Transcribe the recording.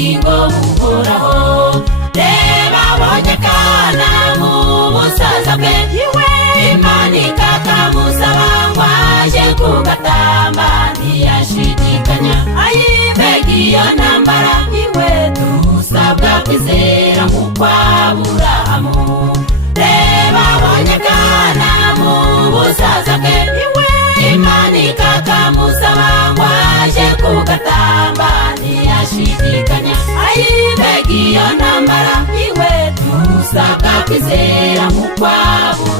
ubugingo buhoraho. Reba abonye Kana mu busaza bwe, Imana ikakamusaba ngo aje kugatamba, ntiyashidikanya. Mbega iyo ntambara, dusabwa kwizera nk'uko Aburahamu. Reba abonye Kana mu busaza bwe, Imana ikakamusaba ngo aje kugatamba, ntiyashidikanya. Mbega iyo ntambara, dusabwa kwizera nk'uko Aburahamu.